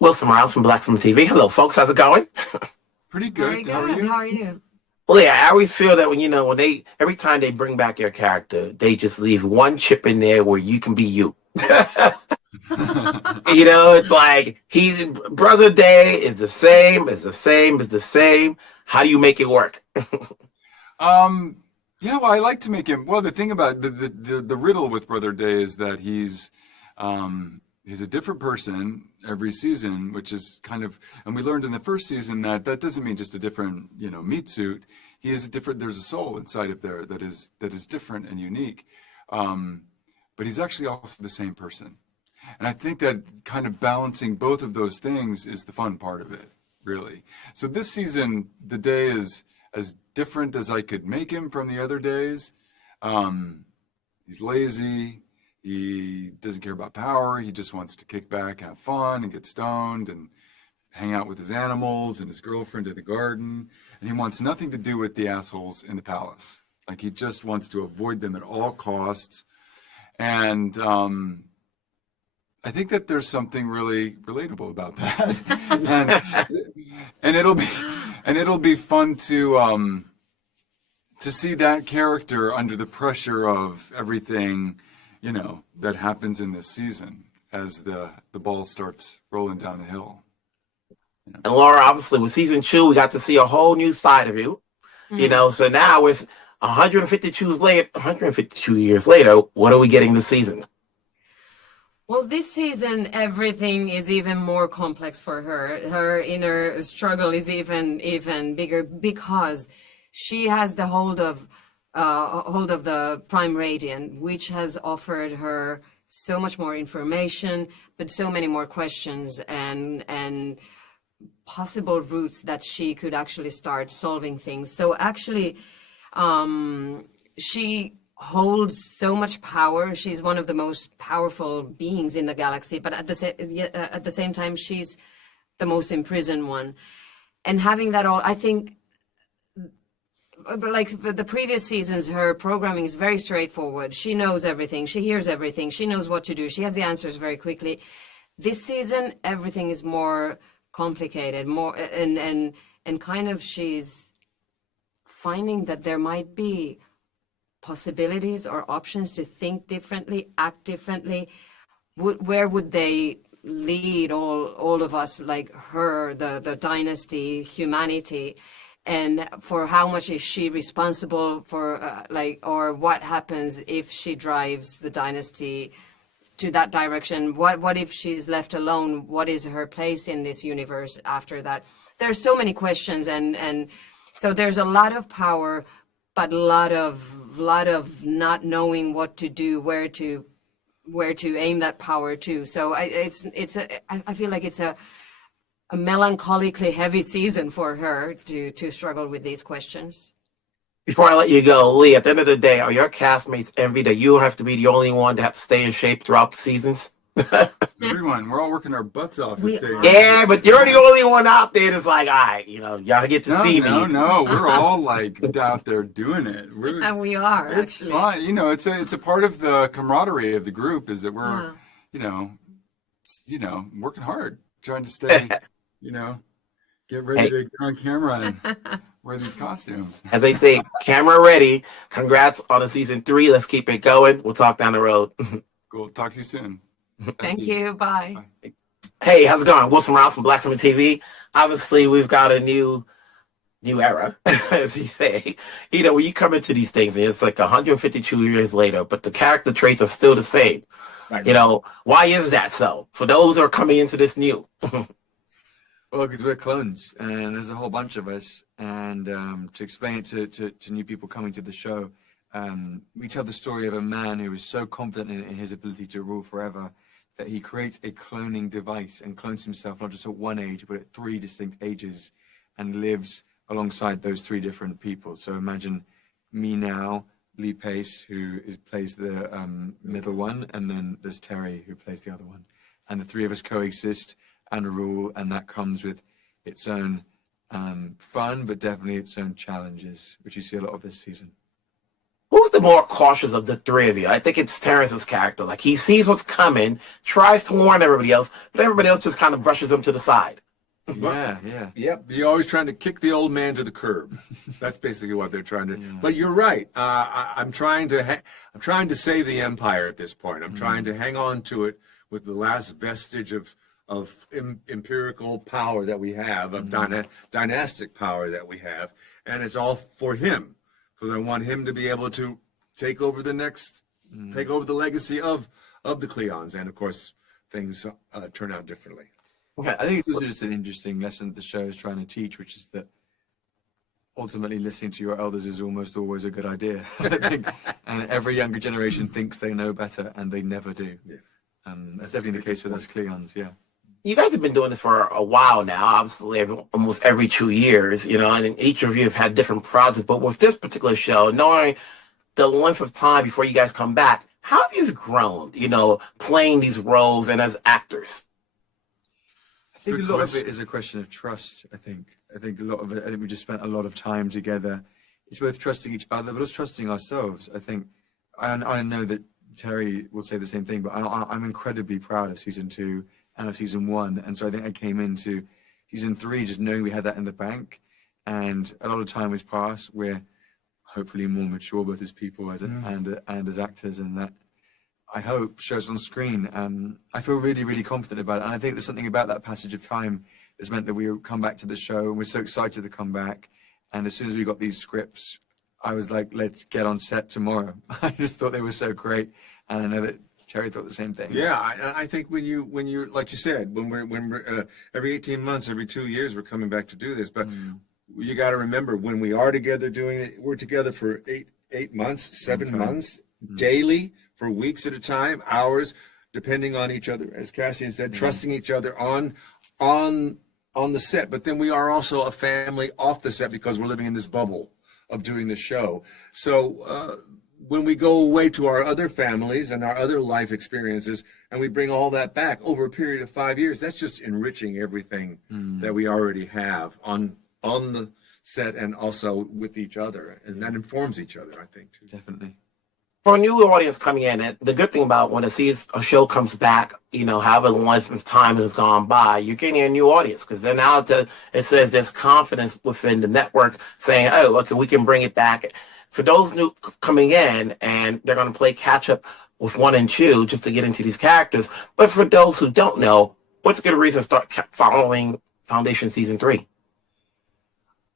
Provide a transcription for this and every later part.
Wilson Miles from Black from TV. Hello, folks. How's it going? Pretty Very good. How are good. you? How are you? Well, yeah, I always feel that when they every time they bring back your character, they just leave one chip in there where you can be you. It's like Brother Day is the same, is the same, is the same. How do you make it work? Um, yeah, well, I like to make him. Well, the thing about the riddle with Brother Day is that he's a different person every season, which is kind of, and we learned in the first season that that doesn't mean just a different, meat suit. He is a different. There's a soul inside of there that is different and unique. Um, but he's actually also the same person. And I think that kind of balancing both of those things is the fun part of it, really. So this season, the day is as different as I could make him from the other days. Um, he's lazy. He doesn't care about power. He just wants to kick back, have fun, and get stoned, and hang out with his animals and his girlfriend in the garden. And he wants nothing to do with the assholes in the palace. Like, he just wants to avoid them at all costs. And I think that there's something really relatable about that. and it'll be fun to see that character under the pressure of everything, that happens in this season as the ball starts rolling down the hill. And Laura, obviously, with season 2, we got to see a whole new side of you. So now it's 152 years later. What are we getting this season? Well, this season, everything is even more complex for her. Her inner struggle is even bigger because she has the hold of the Prime Radiant, which has offered her so much more information, but so many more questions and possible routes that she could actually start solving things. So actually, she holds so much power. She's one of the most powerful beings in the galaxy, but at the same time, she's the most imprisoned one. And having that all, I think, but like the previous seasons, her programming is very straightforward. She knows everything. She hears everything. She knows what to do. She has the answers very quickly. This season, everything is more complicated, more and kind of she's finding that there might be possibilities or options to think differently, act differently. Where would they lead all of us, like her, the dynasty, humanity? And for how much is she responsible for, or what happens if she drives the dynasty to that direction? What if she's left alone? What is her place in this universe after that? There's so many questions, and so there's a lot of power, but a lot of not knowing what to do, where to aim that power to. So I feel like it's a melancholically heavy season for her to struggle with these questions. Before I let you go, Lee, at the end of the day, are your castmates envy that you don't have to be the only one to have to stay in shape throughout the seasons? Everyone, we're all working our butts off to We stay. are. Yeah, but you're the only one out there that's like, all right, y'all get to see No, me. no, we're all like out there doing it. And we are It's actually. fun, it's a part of the camaraderie of the group is that we're, Yeah. working hard, trying to stay, get ready Hey, to get on camera and wear these costumes. as they say, camera ready. Congrats on the season 3. Let's keep it going. We'll talk down the road. Cool. Talk to you soon. Thank you. Bye. Bye. Hey, how's it going? Wilson Rouse from Black from TV. Obviously, we've got a new era, as you say. When you come into these things, and it's like 152 years later, but the character traits are still the same. Right. Why is that so? For those who are coming into this new. Well, because we're clones, and there's a whole bunch of us. And to explain it to new people coming to the show, we tell the story of a man who was so confident in his ability to rule forever that he creates a cloning device and clones himself not just at one age, but at 3 distinct ages, and lives alongside those 3 different people. So imagine me now, Lee Pace, who plays the middle one, and then there's Terry, who plays the other one. And the 3 of us coexist and rule, and that comes with its own fun, but definitely its own challenges, which you see a lot of this season. Who's who's the more cautious of the three of you? I think it's Terrence's character. Like, he sees what's coming, tries to warn everybody else, but everybody else just kind of brushes him to the side. Yeah. Yep, you're always trying to kick the old man to the curb. That's basically what they're trying to. But you're right. I'm trying to save the empire at this point. I'm trying to hang on to it with the last vestige of empirical power that we have, of dynastic power that we have, and it's all for him, because I want him to be able to take over the legacy of the Cleons, and of course things turn out differently. Okay. I think it's also just an interesting lesson that the show is trying to teach, which is that ultimately listening to your elders is almost always a good idea. I think, and every younger generation thinks they know better, and they never do. Yeah. That's definitely the case with us Cleons, yeah. You guys have been doing this for a while now, obviously almost every 2 years, and each of you have had different projects. But with this particular show, knowing the length of time before you guys come back, how have you grown, playing these roles and as actors? I think Good a lot of question. it is a question of trust. I think a lot of it. I think we just spent a lot of time together. It's both trusting each other, but also trusting ourselves. I think I know that Terry will say the same thing, but I'm incredibly proud of season 2 and of season 1. And so I think I came into season 3 just knowing we had that in the bank, and a lot of time has passed. We're hopefully more mature both as people and as actors, and that I hope shows on screen. I feel really, really confident about it. And I think there's something about that passage of time that's meant that we come back to the show, and we're so excited to come back. And as soon as we got these scripts, I was like, let's get on set tomorrow. I just thought they were so great. And I know that Terry thought the same thing. Yeah, I think when you're like you said, when we're every 18 months, every 2 years, we're coming back to do this. But you got to remember, when we are together doing it, we're together for eight months, 7 months, daily, for weeks at a time, hours, depending on each other, as Cassian said, trusting each other on the set. But then we are also a family off the set, because we're living in this bubble of doing the show. So when we go away to our other families and our other life experiences, and we bring all that back over a period of 5 years, that's just enriching everything that we already have on the set and also with each other. And that informs each other, I think, too. Definitely. For a new audience coming in, the good thing about when a show comes back, however the length of time has gone by, you're getting a new audience, because then now it says there's confidence within the network saying, oh, okay, we can bring it back. For those new coming in, and they're going to play catch up with 1 and 2 just to get into these characters. But for those who don't know, what's a good reason to start following Foundation Season 3?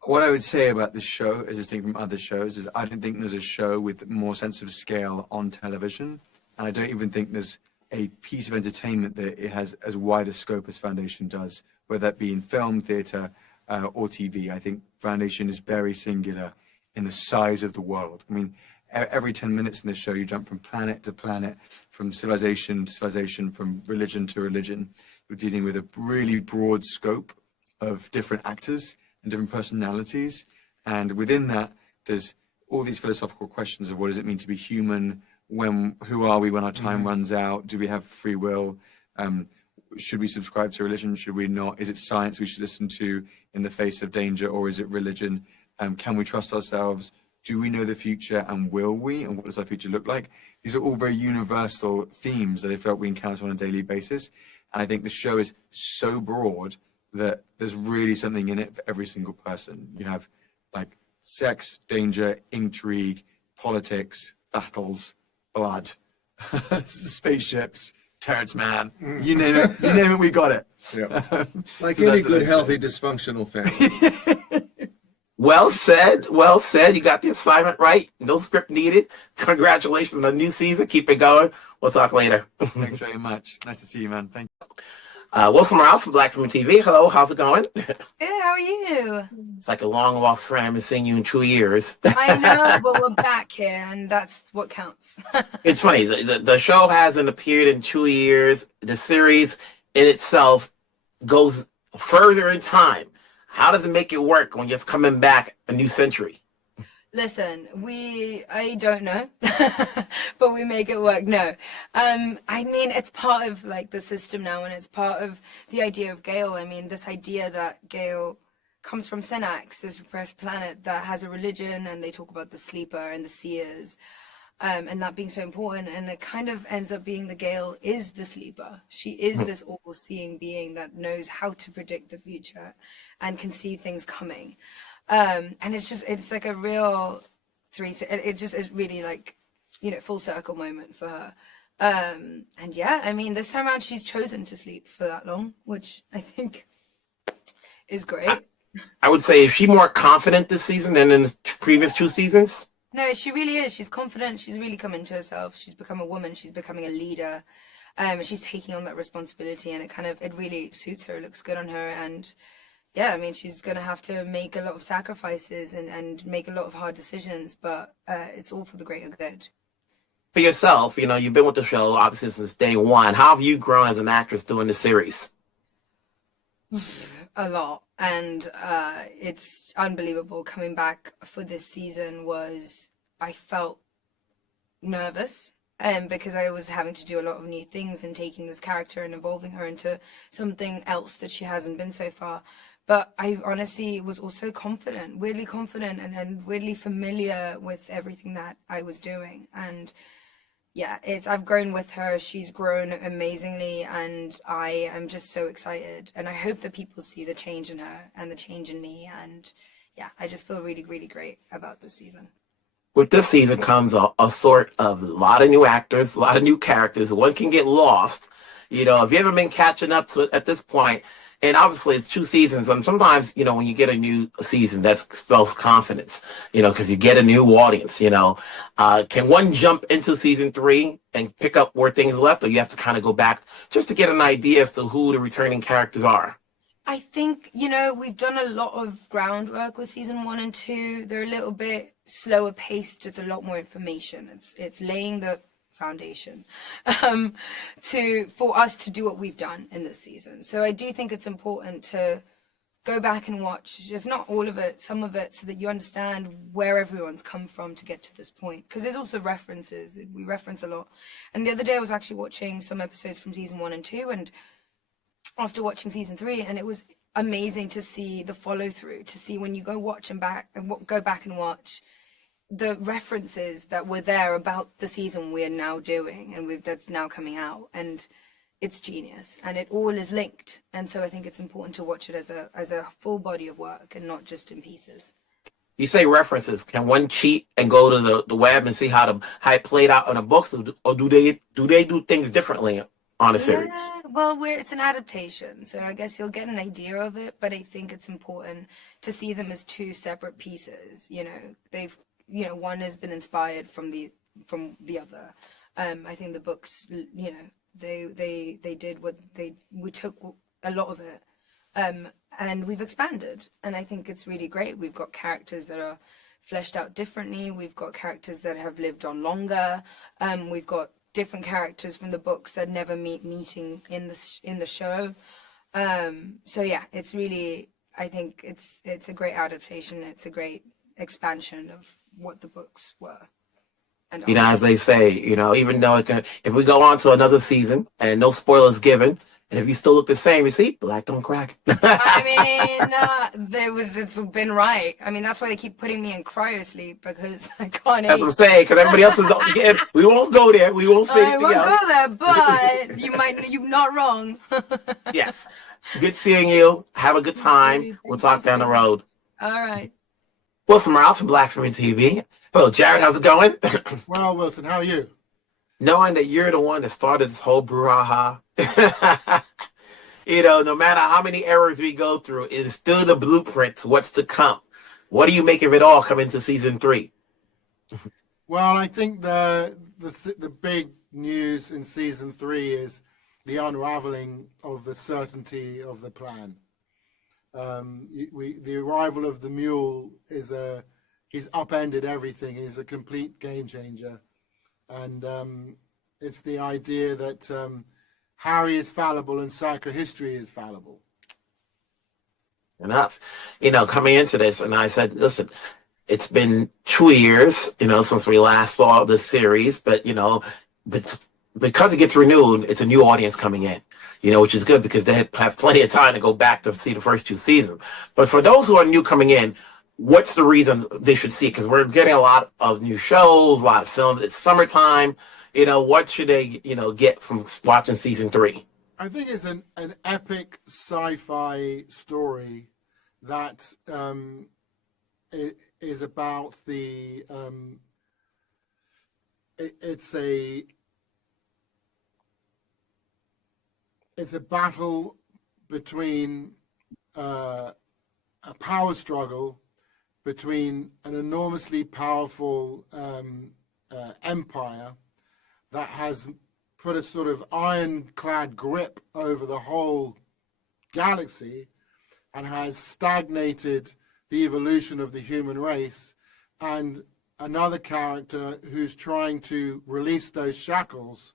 What I would say about this show, as distinct from other shows, is I don't think there's a show with more sense of scale on television. And I don't even think there's a piece of entertainment that it has as wide a scope as Foundation does, whether that be in film, theatre, or TV. I think Foundation is very singular in the size of the world. I mean, every 10 minutes in this show, you jump from planet to planet, from civilization to civilization, from religion to religion. You're dealing with a really broad scope of different actors and different personalities. And within that, there's all these philosophical questions of what does it mean to be human? Who are we when our time runs out? Do we have free will? Should we subscribe to religion? Should we not? Is it science we should listen to in the face of danger, or is it religion? Can we trust ourselves? Do we know the future, and will we? And what does our future look like? These are all very universal themes that I felt we encounter on a daily basis. And I think the show is so broad that there's really something in it for every single person. You have like sex, danger, intrigue, politics, battles, blood, spaceships, Terrence Mann. You name it, we got it. Yeah. Like So any that's what good, I'd healthy, dysfunctional family. Well said. Well said. You got the assignment right. No script needed. Congratulations on the new season. Keep it going. We'll talk later. Thanks very much. Nice to see you, man. Thank you. Wilson Morales from Black Film TV. Hello. How's it going? Good, how are you? It's like a long lost friend. I haven't seen you in 2 years. I know, but we're back here, and that's what counts. It's funny. The show hasn't appeared in 2 years. The series in itself goes further in time. How does it make it work when you're coming back a new century? Listen, I don't know, but we make it work. No, I mean, it's part of like the system now, and it's part of the idea of Gail. I mean, this idea that Gail comes from Senax, this repressed planet that has a religion, and they talk about the sleeper and the seers. and that being so important. And it kind of ends up being the Gail is the sleeper. She is this all-seeing being that knows how to predict the future and can see things coming. And it's like a real it's really like, full circle moment for her. And yeah, I mean, this time around she's chosen to sleep for that long, which I think is great. I would say, is she more confident this season than in the previous 2 seasons? No, she really is. She's confident. She's really come into herself. She's become a woman. She's becoming a leader. She's taking on that responsibility, and it really suits her. It looks good on her. And yeah, I mean, she's going to have to make a lot of sacrifices and make a lot of hard decisions, but it's all for the greater good. For yourself, you've been with the show obviously since day one. How have you grown as an actress doing the series? A lot. And it's unbelievable. Coming back for this season I felt nervous because I was having to do a lot of new things and taking this character and evolving her into something else that she hasn't been so far. But I honestly was also weirdly confident and weirdly familiar with everything that I was doing. And yeah, I've grown with her. She's grown amazingly, and I am just so excited. And I hope that people see the change in her and the change in me. And yeah, I just feel really, really great about this season. With this season comes a sort of a lot of new actors, a lot of new characters. One can get lost. If you haven't been catching up to it at this point, and obviously it's 2 seasons, and sometimes, when you get a new season, that spells confidence, because you get a new audience, Can one jump into season 3 and pick up where things left, or you have to kind of go back just to get an idea as to who the returning characters are? I think, we've done a lot of groundwork with season 1 and 2. They're a little bit slower paced. It's a lot more information. It's laying the foundation for us to do what we've done in this season. So I do think it's important to go back and watch, if not all of it, some of it, so that you understand where everyone's come from to get to this point. Because there's also references. We reference a lot. And the other day I was actually watching some episodes from season 1 and 2, and after watching season 3, and it was amazing to see the follow through, to see when you go back and watch the references that were there about the season we're now doing, and that's now coming out, and it's genius, and it all is linked. And so I think it's important to watch it as a full body of work and not just in pieces. You say references. Can one cheat and go to the web and see how it played out in the books, or do they do things differently on a series? Yeah, well, it's an adaptation, so I guess you'll get an idea of it, but I think it's important to see them as 2 separate pieces. One has been inspired from the other. I think the books, they did we took a lot of it, and we've expanded, and I think it's really great. We've got characters that are fleshed out differently. We've got characters that have lived on longer. We've got different characters from the books that never meeting in the show. So yeah, it's really, I think it's a great adaptation. It's a great expansion of what the books were. And as they say, even though if we go on to another season and no spoilers given, and if you still look the same, you see, black don't crack. I mean, it's been right. I mean, that's why they keep putting me in cryo sleep, because I can't. That's what I'm saying, because everybody else is again. We won't go there. We won't say anything else. I won't go there, but you're not wrong. Yes. Good seeing you. Have a good time. We'll talk down the road. All right. Wilson Morales from Black Film TV. Hello, Jared. How's it going? Well, Wilson, how are you? Knowing that you're the one that started this whole brouhaha, no matter how many errors we go through, it is still the blueprint to what's to come. What do you make of it all coming to season 3? Well, I think the big news in season 3 is the unraveling of the certainty of the plan. The arrival of the Mule he's upended everything. He's a complete game changer, and it's the idea that Hari is fallible and psychohistory is fallible. Enough, coming into this, and I said, listen, it's been 2 years, since we last saw the series, but because it gets renewed, it's a new audience coming in, which is good because they have plenty of time to go back to see the first 2 seasons. But for those who are new coming in, what's the reason they should see it? Because we're getting a lot of new shows, a lot of films. It's summertime. What should they, get from watching season 3? I think it's an epic sci-fi story that is about the it's a battle between a power struggle between an enormously powerful empire that has put a sort of ironclad grip over the whole galaxy and has stagnated the evolution of the human race, and another character who's trying to release those shackles,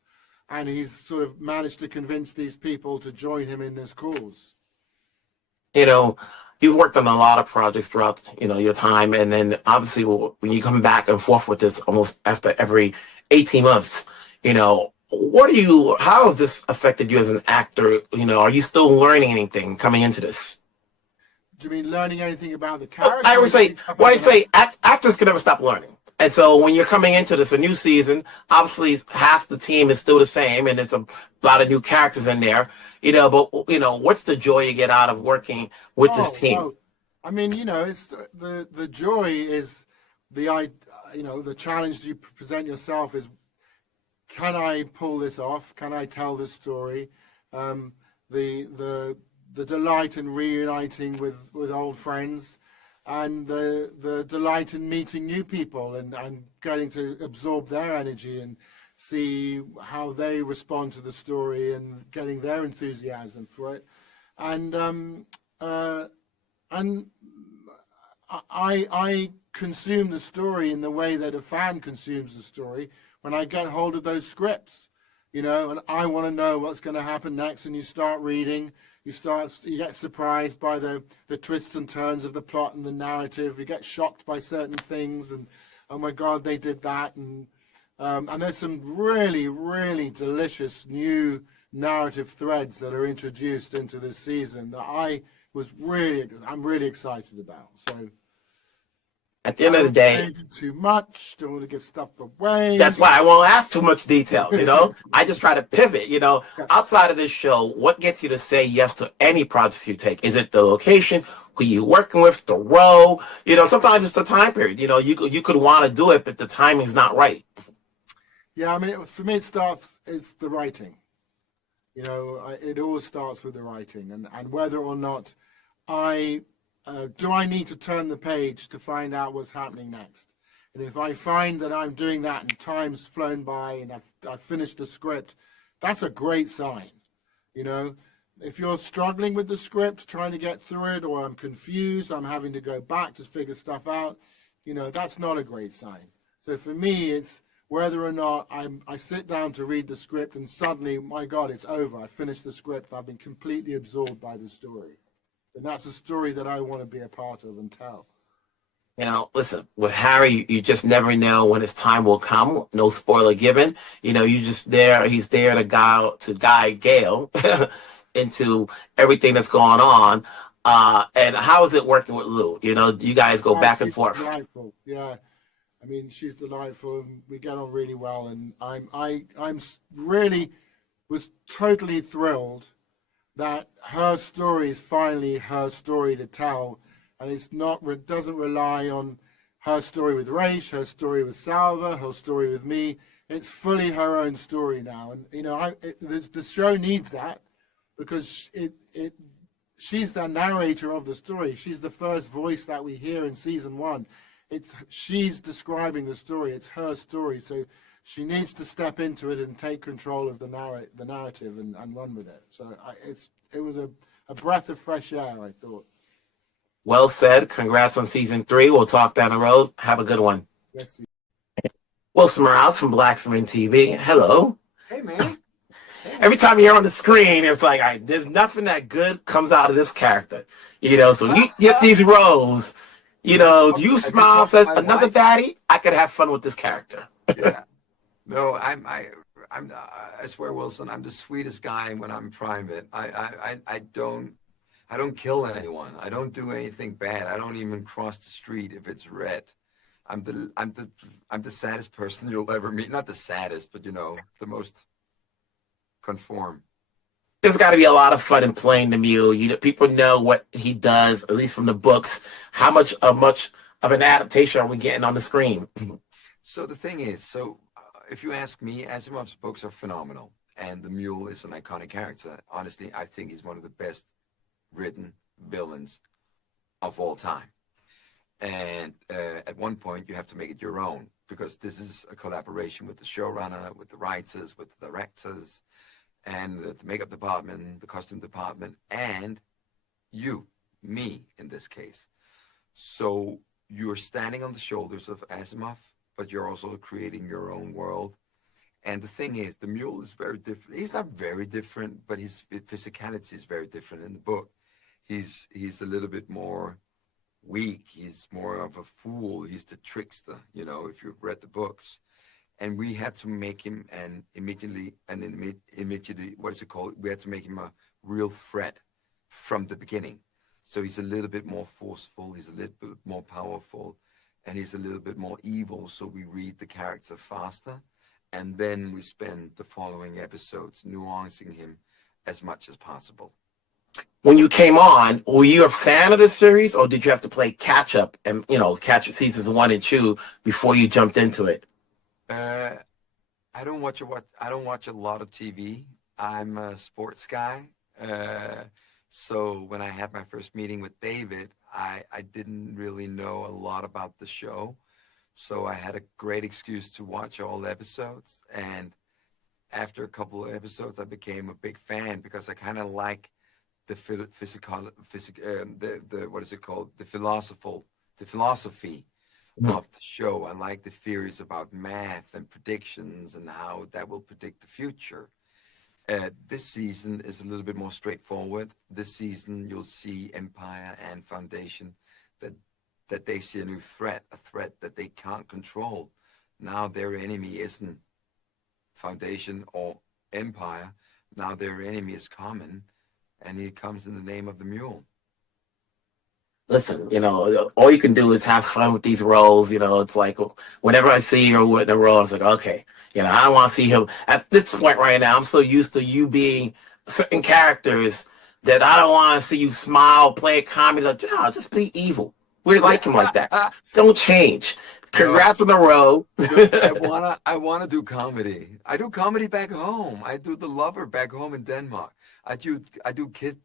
and he's sort of managed to convince these people to join him in this cause. You've worked on a lot of projects throughout, your time, and then obviously when you come back and forth with this almost after every 18 months, how has this affected you as an actor? Are you still learning anything coming into this? Do you mean learning anything about the character? I would say, actors can never stop learning. And so when you're coming into this, a new season, obviously half the team is still the same, and there's a lot of new characters in there, but, what's the joy you get out of working with this team? Well, I mean, it's the joy is the challenge you present yourself is, can I pull this off? Can I tell this story? The delight in reuniting with old friends, and the delight in meeting new people and getting to absorb their energy and see how they respond to the story and getting their enthusiasm for it. And I consume the story in the way that a fan consumes the story when I get hold of those scripts, and I want to know what's going to happen next, and you start reading. You get surprised by the twists and turns of the plot and the narrative. You get shocked by certain things, and oh my God, they did that. And there's some really, really delicious new narrative threads that are introduced into this season that I'm really excited about. So at the end of the day, too much. Don't want to give stuff away. That's why I won't ask too much details. I just try to pivot. Outside of this show, what gets you to say yes to any projects you take? Is it the location? Who you working with? The role? Sometimes it's the time period. You could want to do it, but the timing's not right. Yeah, I mean, for me, it's the writing. It always starts with the writing, and whether or not do I need to turn the page to find out what's happening next? And if I find that I'm doing that and time's flown by and I've finished the script, that's a great sign. If you're struggling with the script, trying to get through it, or I'm confused, I'm having to go back to figure stuff out, that's not a great sign. So for me, it's whether or not I sit down to read the script and suddenly, my God, it's over. I finished the script. I've been completely absorbed by the story. And that's a story that I want to be a part of and tell. Listen, with Hari, you just never know when his time will come. No spoiler given. You just there. He's there to guide Gail into everything that's going on. And how is it working with Lou? You guys go back and forth. Delightful. Yeah. I mean, she's delightful, and we get on really well. And I'm really was totally thrilled that her story is finally her story to tell, and it doesn't rely on her story with Raish, her story with Salva, her story with me. It's fully her own story now, and the show needs that because she's the narrator of the story. She's the first voice that we hear in season 1. She's describing the story. It's her story, so she needs to step into it and take control of the narrative and run with it. So it was a breath of fresh air, I thought. Well said. Congrats on season 3. We'll talk down the road. Have a good one. Yes. Wilson Morales from Black Film TV. Hello. Hey, man. Every time you're on the screen, it's like, all right, there's nothing that good comes out of this character. So you get these roles. Do you smile and say, another baddie? I could have fun with this character. Yeah. No, I swear, Wilson, I'm the sweetest guy when I'm private. I don't kill anyone. I don't do anything bad. I don't even cross the street if it's red. I'm the saddest person you'll ever meet. Not the saddest, but the most conform. There's got to be a lot of fun in playing the Mule. People know what he does, at least from the books. How much of an adaptation are we getting on the screen? So the thing is, if you ask me, Asimov's books are phenomenal, and the Mule is an iconic character. Honestly, I think he's one of the best written villains of all time. And at one point, you have to make it your own, because this is a collaboration with the showrunner, with the writers, with the directors, and the makeup department, the costume department, and me in this case. So you're standing on the shoulders of Asimov, but you're also creating your own world. And the thing is, the Mule is very different. He's not very different, but his physicality is very different in the book. He's a little bit more weak. He's more of a fool. He's the trickster, if you've read the books. And we had to make him immediately, what is it called? We had to make him a real threat from the beginning. So he's a little bit more forceful. He's a little bit more powerful, and he's a little bit more evil. So we read the character faster. And then we spend the following episodes nuancing him as much as possible. When you came on, were you a fan of the series, or did you have to play catch up and catch seasons 1 and 2 before you jumped into it? I don't watch a lot of TV. I'm a sports guy. So when I had my first meeting with David, I didn't really know a lot about the show. So I had a great excuse to watch all episodes. And after a couple of episodes, I became a big fan, because I kind of like the philosophy of the show. I like the theories about math and predictions and how that will predict the future. This season is a little bit more straightforward. This season, you'll see Empire and Foundation that they see a new threat, a threat that they can't control. Now their enemy isn't Foundation or Empire. Now their enemy is Common, and he comes in the name of the Mule. Listen, all you can do is have fun with these roles. It's like whenever I see you in a role, it's like, okay, I don't want to see him. At this point right now, I'm so used to you being certain characters that I don't want to see you smile, play a comedy. Like, just be evil. We like him like that. Don't change. Congrats on the role. I wanna do comedy. I do comedy back home. I do The Lover back home in Denmark. I do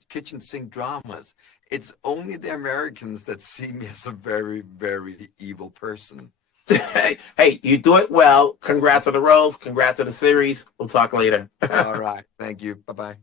kitchen sink dramas. It's only the Americans that see me as a very, very evil person. Hey, you do it well. Congrats on the roles. Congrats on the series. We'll talk later. All right. Thank you. Bye-bye.